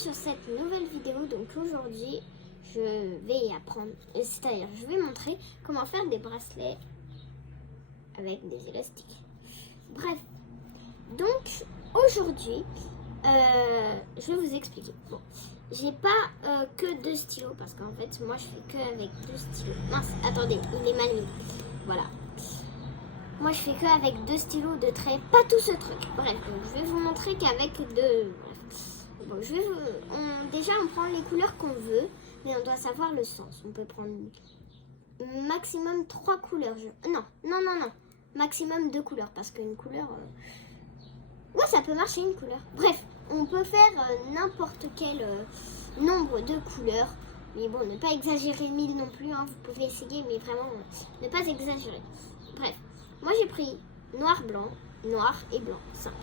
sur cette nouvelle vidéo. Donc aujourd'hui, je vais apprendre, c'est-à-dire je vais montrer comment faire des bracelets avec des élastiques. Bref, donc aujourd'hui, je vais vous expliquer. Bon, j'ai pas que 2 stylos parce qu'en fait, moi je fais que avec 2 stylos. Mince, attendez, il est mal mis. Voilà. Moi je fais que avec 2 stylos de trait, pas tout ce truc. Bref, donc je vais vous montrer qu'avec 2. Bon, déjà on prend les couleurs qu'on veut, mais on doit savoir le sens. On peut prendre maximum 3 couleurs. Non, maximum 2 couleurs parce qu'une couleur. Ouais, ça peut marcher une couleur. Bref, on peut faire n'importe quel nombre de couleurs. Mais bon, ne pas exagérer 1000 non plus. Hein. Vous pouvez essayer, mais vraiment ne pas exagérer. Bref, moi j'ai pris noir, blanc, noir et blanc. Simple.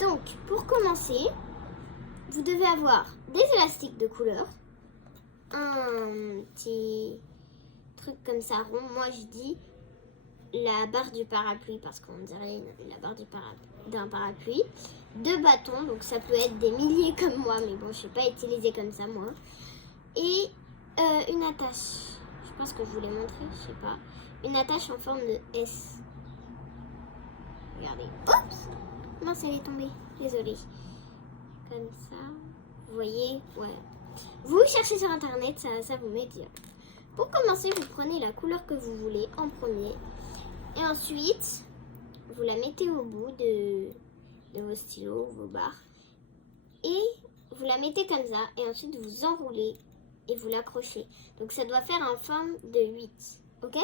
Donc, pour commencer, vous devez avoir des élastiques de couleur. Un petit truc comme ça rond. Moi je dis la barre du parapluie parce qu'on dirait la barre d'un parapluie. 2 bâtons, donc ça peut être des milliers comme moi, mais bon, je ne sais pas utiliser comme ça moi. Et une attache. Je pense que je vous l'ai montré, je sais pas. Une attache en forme de S. Regardez. Oups! Mince, elle est tombée. Désolée. Comme ça. Vous voyez? Ouais. Vous cherchez sur internet, ça vous met bien. Pour commencer, vous prenez la couleur que vous voulez en premier. Et ensuite, vous la mettez au bout de vos stylos, vos barres. Et vous la mettez comme ça. Et ensuite, vous enroulez et vous l'accrochez. Donc, ça doit faire en forme de 8. Ok?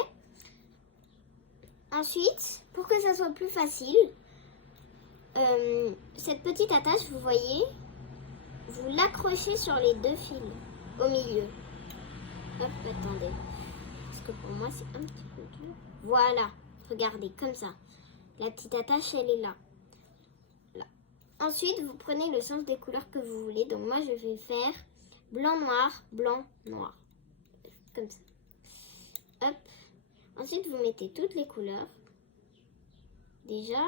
Ensuite, pour que ça soit plus facile, cette petite attache, vous voyez, vous l'accrochez sur les 2 fils au milieu. Hop, attendez. Parce que pour moi, c'est un petit peu dur. Voilà. Regardez, comme ça. La petite attache, elle est là. Là. Ensuite, vous prenez le sens des couleurs que vous voulez. Donc, moi, je vais faire blanc, noir. Comme ça. Hop. Ensuite, vous mettez toutes les couleurs. Déjà,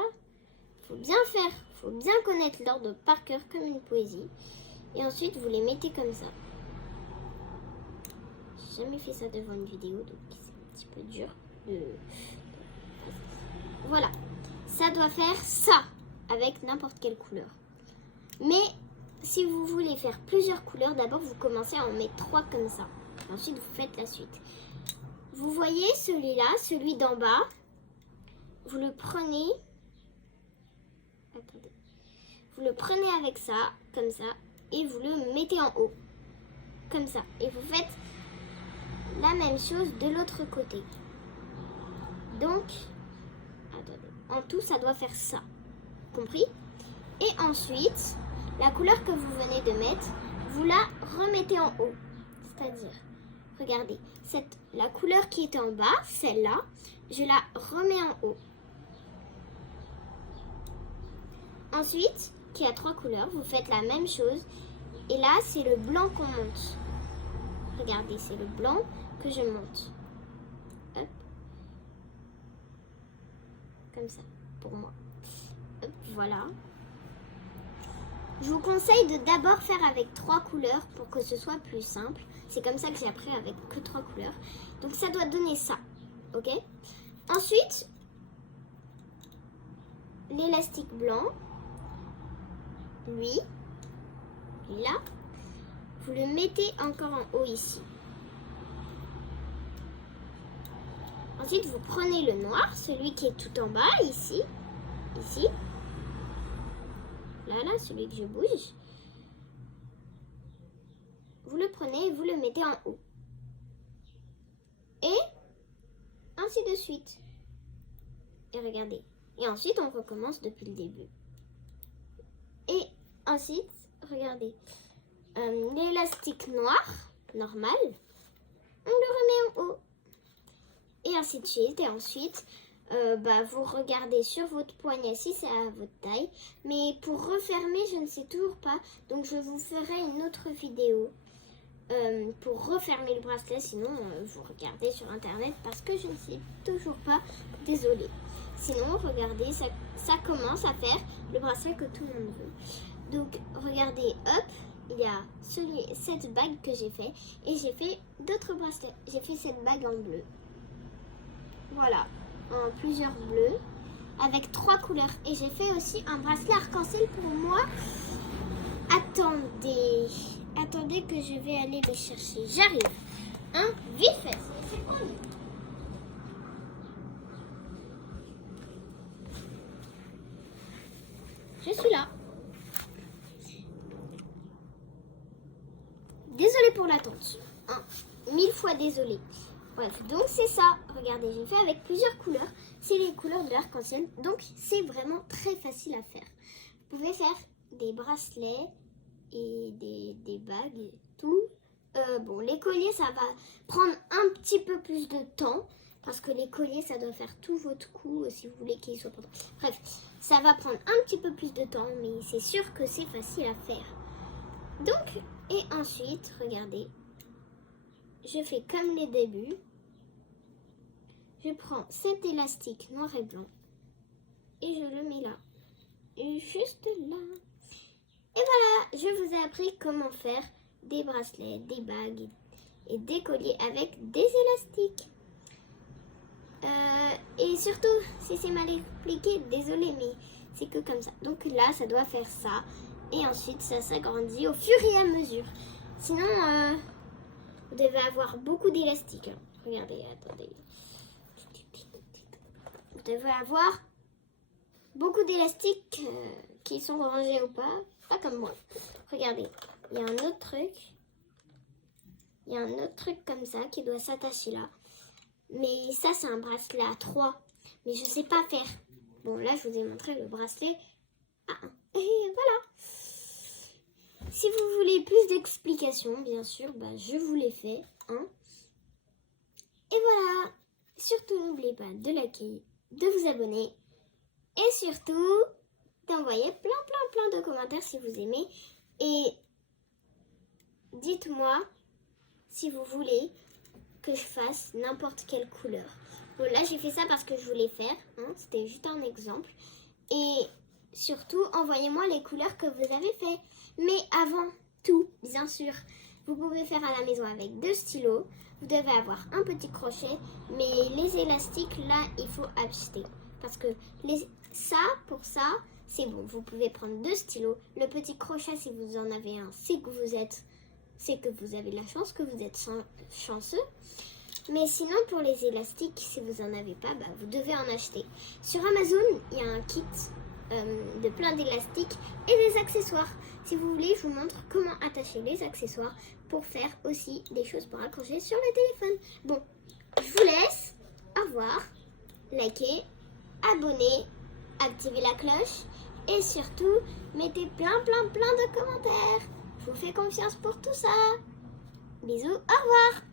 il faut bien faire. Il faut bien connaître l'ordre par cœur comme une poésie. Et ensuite, vous les mettez comme ça. J'ai jamais fait ça devant une vidéo, donc c'est un petit peu dur. Voilà. Ça doit faire ça avec n'importe quelle couleur. Mais si vous voulez faire plusieurs couleurs, d'abord, vous commencez à en mettre 3 comme ça. Ensuite, vous faites la suite. Vous voyez celui-là, celui d'en bas. Vous le prenez. Attendez. Vous le prenez avec ça, comme ça. Et vous le mettez en haut. Comme ça. Et vous faites la même chose de l'autre côté. Donc, attendez. En tout, ça doit faire ça. Compris? Et ensuite, la couleur que vous venez de mettre, vous la remettez en haut. C'est-à-dire, regardez, la couleur qui était en bas, celle-là, je la remets en haut. Ensuite, qui a 3 couleurs, vous faites la même chose. Et là, c'est le blanc qu'on monte. Regardez, c'est le blanc que je monte. Hop. Comme ça, pour moi. Hop, voilà. Je vous conseille de d'abord faire avec 3 couleurs pour que ce soit plus simple. C'est comme ça que j'ai appris avec que 3 couleurs. Donc ça doit donner ça. Ok? Ensuite, l'élastique blanc, lui, là, vous le mettez encore en haut ici. Ensuite, vous prenez le noir, celui qui est tout en bas, ici. Là, celui que je bouge. Vous le prenez et vous le mettez en haut. Et ainsi de suite. Et regardez. Et ensuite, on recommence depuis le début. Et ensuite, regardez. L'élastique noir, normal, on le remet en haut. Et ainsi de suite. Et ensuite, vous regardez sur votre poignet si c'est à votre taille. Mais pour refermer, je ne sais toujours pas. Donc, je vous ferai une autre vidéo pour refermer le bracelet. Sinon, vous regardez sur internet parce que je ne sais toujours pas. Désolée. Sinon, regardez, ça commence à faire le bracelet que tout le monde veut. Donc, regardez, hop, il y a cette bague que j'ai fait. Et j'ai fait d'autres bracelets. J'ai fait cette bague en bleu. Voilà, en plusieurs bleus. Avec 3 couleurs. Et j'ai fait aussi un bracelet arc-en-ciel pour moi. Attendez. Attendez que je vais aller les chercher. J'arrive. Hein, vite fait. C'est quoi, je suis là. Désolée pour l'attente. Hein, 1000 fois désolée. Bref, donc c'est ça. Regardez, j'ai fait avec plusieurs couleurs. C'est les couleurs de l'arc-en-ciel. Donc c'est vraiment très facile à faire. Vous pouvez faire des bracelets et des bagues et tout. Bon, les colliers, ça va prendre un petit peu plus de temps. Parce que les colliers, ça doit faire tout votre cou si vous voulez qu'ils soient pendants. Bref, ça va prendre un petit peu plus de temps. Mais c'est sûr que c'est facile à faire. Donc, et ensuite, regardez. Je fais comme les débuts. Je prends cet élastique noir et blanc. Et je le mets là. Et juste là. Et voilà, je vous ai appris comment faire des bracelets, des bagues et des colliers avec des élastiques. Et surtout, si c'est mal expliqué, désolé, mais c'est que comme ça. Donc là, ça doit faire ça. Et ensuite, ça s'agrandit au fur et à mesure. Sinon, vous devez avoir beaucoup d'élastiques. Regardez, attendez. Vous devez avoir beaucoup d'élastiques qui sont rangés ou pas. Pas comme moi. Regardez, il y a un autre truc. Il y a un autre truc comme ça qui doit s'attacher là. Mais ça, c'est un bracelet à 3. Mais je sais pas faire. Bon, là, je vous ai montré le bracelet à 1. Et voilà. Si vous voulez plus d'explications, bien sûr, bah, je vous les fais. Hein. Et voilà. Surtout, n'oubliez pas de liker, de vous abonner. Et surtout, d'envoyer plein de commentaires si vous aimez. Et dites-moi si vous voulez que je fasse n'importe quelle couleur. Bon, là, j'ai fait ça parce que je voulais faire. Hein, c'était juste un exemple. Et surtout, envoyez-moi les couleurs que vous avez fait. Mais avant tout, bien sûr, vous pouvez faire à la maison avec 2 stylos. Vous devez avoir un petit crochet. Mais les élastiques, là, il faut acheter. Parce que pour ça, c'est bon. Vous pouvez prendre 2 stylos. Le petit crochet, si vous en avez un, c'est que vous avez de la chance, que vous êtes chanceux. Mais sinon, pour les élastiques, si vous n'en avez pas, bah, vous devez en acheter. Sur Amazon, il y a un kit de plein d'élastiques et des accessoires. Si vous voulez, je vous montre comment attacher les accessoires pour faire aussi des choses pour accrocher sur le téléphone. Bon, je vous laisse. Au revoir. Likez, abonnez, activez la cloche et surtout, mettez plein de commentaires. Je vous fais confiance pour tout ça. Bisous, au revoir.